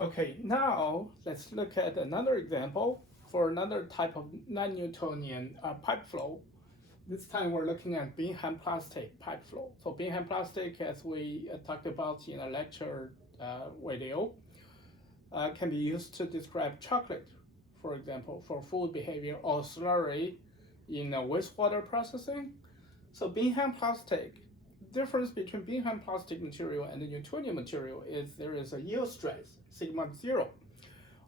Okay, now let's look at another example for another type of non-Newtonian pipe flow. This time we're looking at bingham plastic pipe flow. So bingham plastic, as we talked about in a lecture video, can be used to describe chocolate, for example, for fluid behavior or slurry in wastewater processing. So bingham plastic, difference between bingham plastic material and the Newtonian material is there is a yield stress, sigma 0.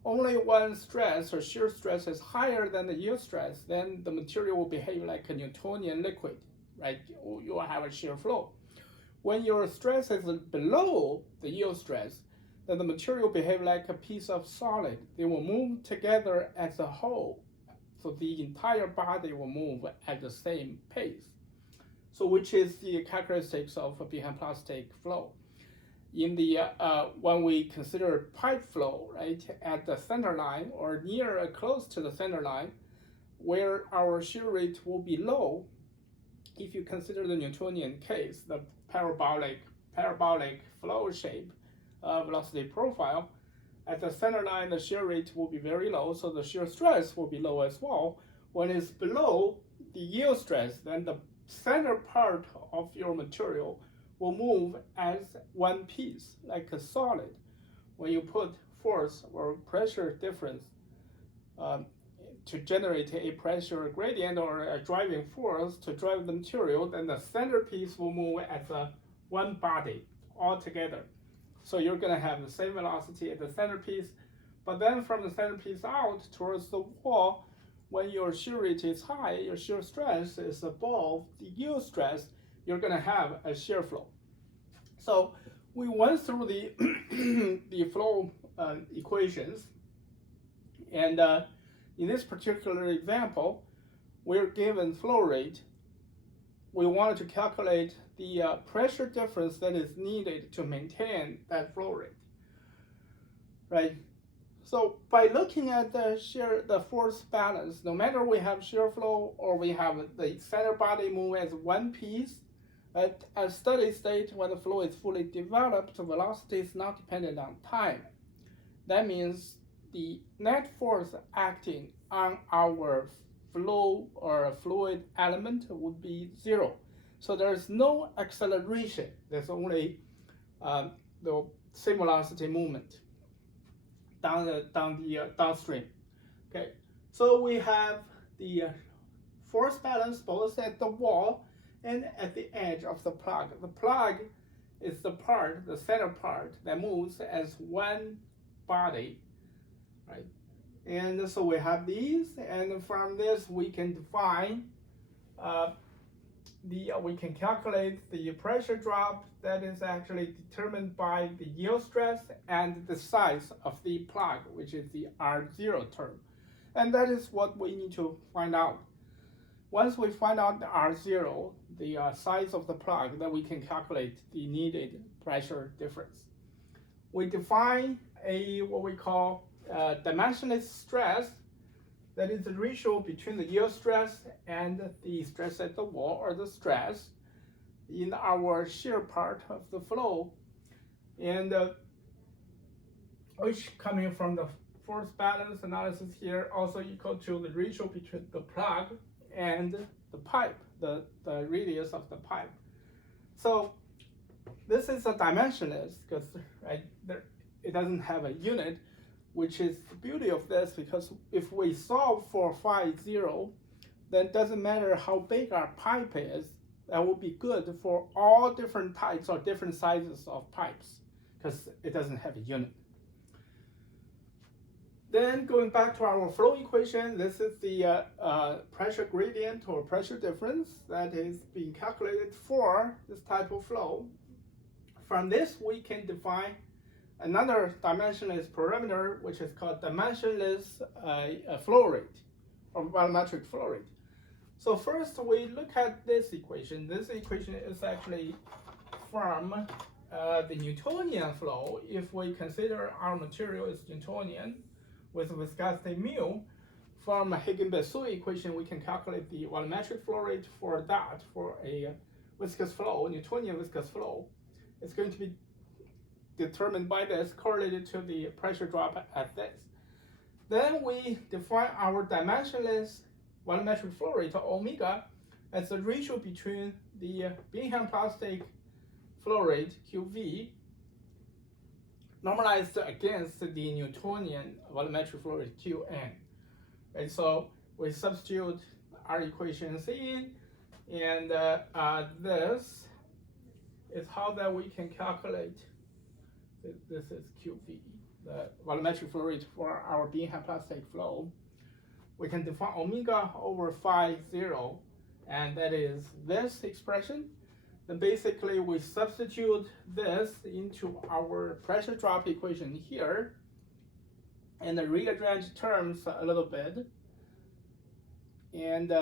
Only when stress or shear stress is higher than the yield stress, then the material will behave like a Newtonian liquid, right? You will have a shear flow. When your stress is below the yield stress, then the material behave like a piece of solid. They will move together as a whole. So the entire body will move at the same pace. So which is the characteristics of a bingham plastic flow. In the when we consider pipe flow, right, at the center line or near or close to the center line, where our shear rate will be low, if you consider the Newtonian case, the parabolic flow shape, velocity profile, at the center line, the shear rate will be very low, so the shear stress will be low as well. When it's below the yield stress, then the center part of your material will move as one piece, like a solid. When you put force or pressure difference to generate a pressure gradient or a driving force to drive the material, then the center piece will move as a one body all together. So you're going to have the same velocity at the center piece, but then from the center piece out towards the wall, when your shear rate is high, your shear stress is above the yield stress, you're going to have a shear flow. So we went through the the flow equations, and in this particular example, we're given flow rate. We wanted to calculate the pressure difference that is needed to maintain that flow rate, right? So by looking at the force balance, no matter we have shear flow or we have the center body move as one piece, at a steady state when the flow is fully developed, the velocity is not dependent on time. That means the net force acting on our flow or fluid element would be 0. So there's no acceleration. There's only the same velocity movement downstream. Okay, so we have the force balance both at the wall and at the edge of the plug. The plug is the part, the center part, that moves as one body, right? And so we have these, and from this we can define we can calculate the pressure drop that is actually determined by the yield stress and the size of the plug, which is the R0 term. And that is what we need to find out. Once we find out the R0, the size of the plug, then we can calculate the needed pressure difference. We define what we call dimensionless stress, that is the ratio between the yield stress and the stress at the wall, or the stress in our shear part of the flow, and which coming from the force balance analysis here also equal to the ratio between the plug and the pipe, the radius of the pipe. So this is a dimensionless because right there it doesn't have a unit, which is the beauty of this, because if we solve for phi 0, then it doesn't matter how big our pipe is, that will be good for all different types or different sizes of pipes, because it doesn't have a unit. Then going back to our flow equation, this is the pressure gradient or pressure difference that is being calculated for this type of flow. From this, we can define another dimensionless parameter, which is called dimensionless flow rate or volumetric flow rate. So first, we look at this equation. This equation is actually from the Newtonian flow. If we consider our material is Newtonian with viscosity mu, from a Higgins-Bezout equation, we can calculate the volumetric flow rate for that, for a viscous flow, Newtonian viscous flow. It's going to be determined by this correlated to the pressure drop at this. Then we define our dimensionless volumetric flow rate, omega, as the ratio between the bingham plastic flow rate, QV, normalized against the Newtonian volumetric flow rate, Qn. And so we substitute our equations in, and this is how that we can calculate. This is QV, the volumetric flow rate for our bingham plastic flow. We can define omega over phi 0, and that is this expression. Then basically we substitute this into our pressure drop equation here, and rearrange terms a little bit. And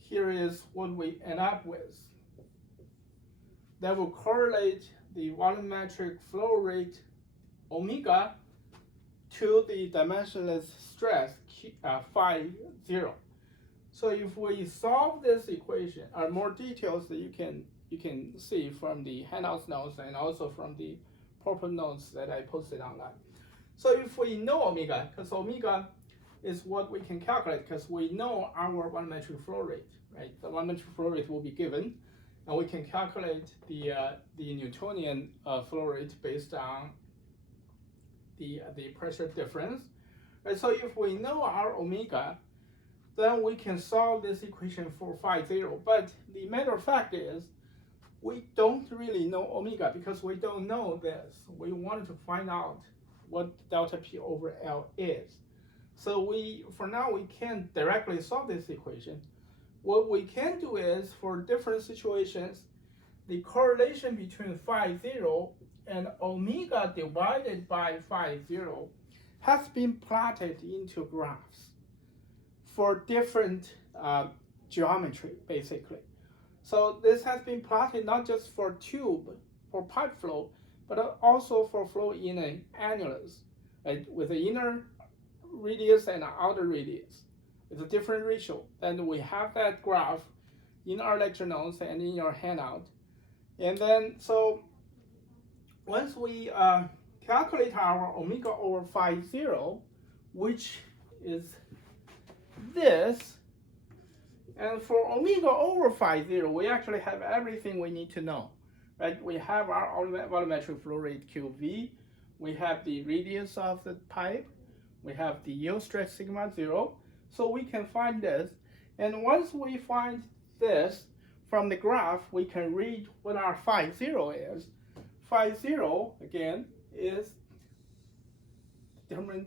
here is what we end up with. That will correlate the volumetric flow rate omega to the dimensionless stress phi 0. So if we solve this equation, or more details that you can see from the handouts notes and also from the purple notes that I posted online. So if we know omega, because omega is what we can calculate, because we know our volumetric flow rate, right? The volumetric flow rate will be given, and we can calculate the Newtonian flow rate based on the pressure difference. Right? So if we know our omega, then we can solve this equation for phi 0. But the matter of fact is, we don't really know omega because we don't know this. We wanted to find out what delta P over L is. So for now, we can't directly solve this equation. What we can do is, for different situations, the correlation between phi 0 and omega divided by phi 0 has been plotted into graphs for different geometry, basically. So this has been plotted not just for tube, for pipe flow, but also for flow in an annulus, right, with the inner radius and outer radius. It's a different ratio. And we have that graph in our lecture notes and in your handout. And then, so once we calculate our omega over phi 0, which is this, and for omega over phi 0, we actually have everything we need to know, right? We have our volumetric flow rate QV, we have the radius of the pipe, we have the yield stress sigma 0, so we can find this. And once we find this from the graph, we can read what our phi 0 is. Phi 0, again, is determined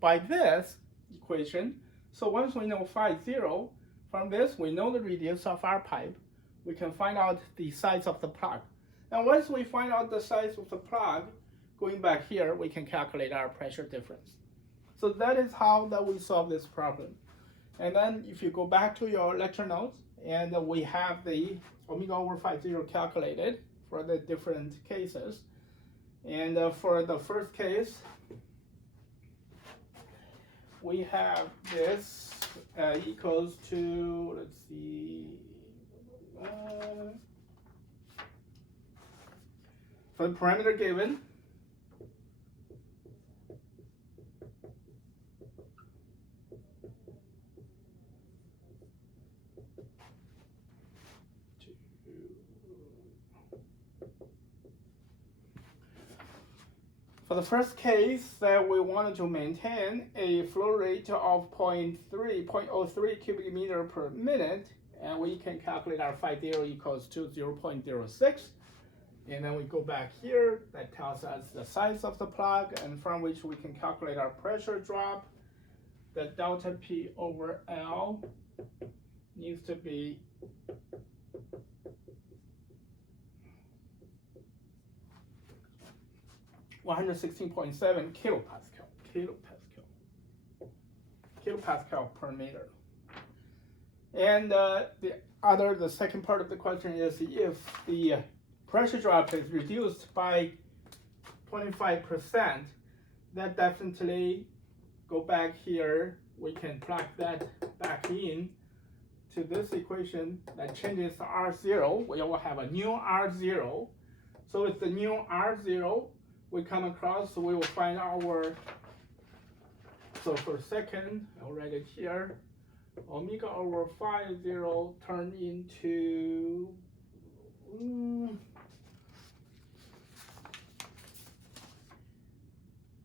by this equation. So once we know phi 0, from this we know the radius of our pipe. We can find out the size of the plug. And once we find out the size of the plug, going back here, we can calculate our pressure difference. So that is how that we solve this problem. And then if you go back to your lecture notes, and we have the omega over phi 0 calculated for the different cases. And for the first case, we have this equals to, let's see, for the parameter given, for the first case that we wanted to maintain a flow rate of 0.03 cubic meter per minute, and we can calculate our phi 0 equals to 0.06. And then we go back here, that tells us the size of the plug, and from which we can calculate our pressure drop. The delta P over L needs to be 116.7 kilopascal per meter. And the second part of the question is, if the pressure drop is reduced by 25%, that definitely go back here. We can plug that back in to this equation that changes R0. We will have a new R0. So with the new R0 we come across, we will find our, so for second, I'll write it here, omega over phi 0 turn into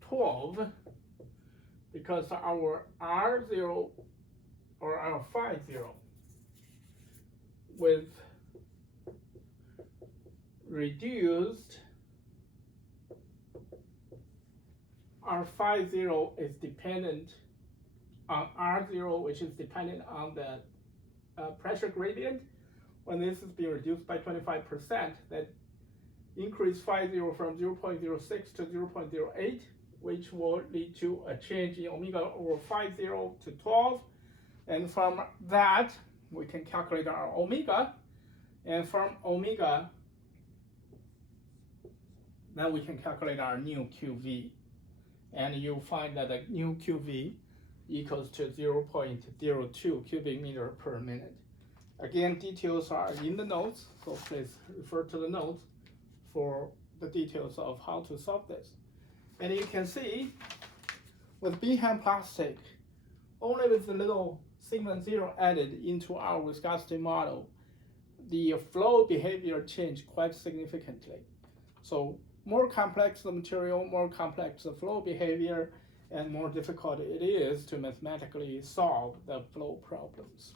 12, because our R0 or our phi 0 with reduced, our phi 0 is dependent on R0, which is dependent on the pressure gradient. When this is being reduced by 25%, that increase phi 0 from 0.06 to 0.08, which will lead to a change in omega over phi 0 to 12. And from that, we can calculate our omega. And from omega, then we can calculate our new QV. And you'll find that the new QV equals to 0.02 cubic meter per minute. Again, details are in the notes, so please refer to the notes for the details of how to solve this. And you can see with bingham plastic, only with the little sigma 0 added into our viscosity model, the flow behavior changed quite significantly. So more complex the material, more complex the flow behavior, and more difficult it is to mathematically solve the flow problems.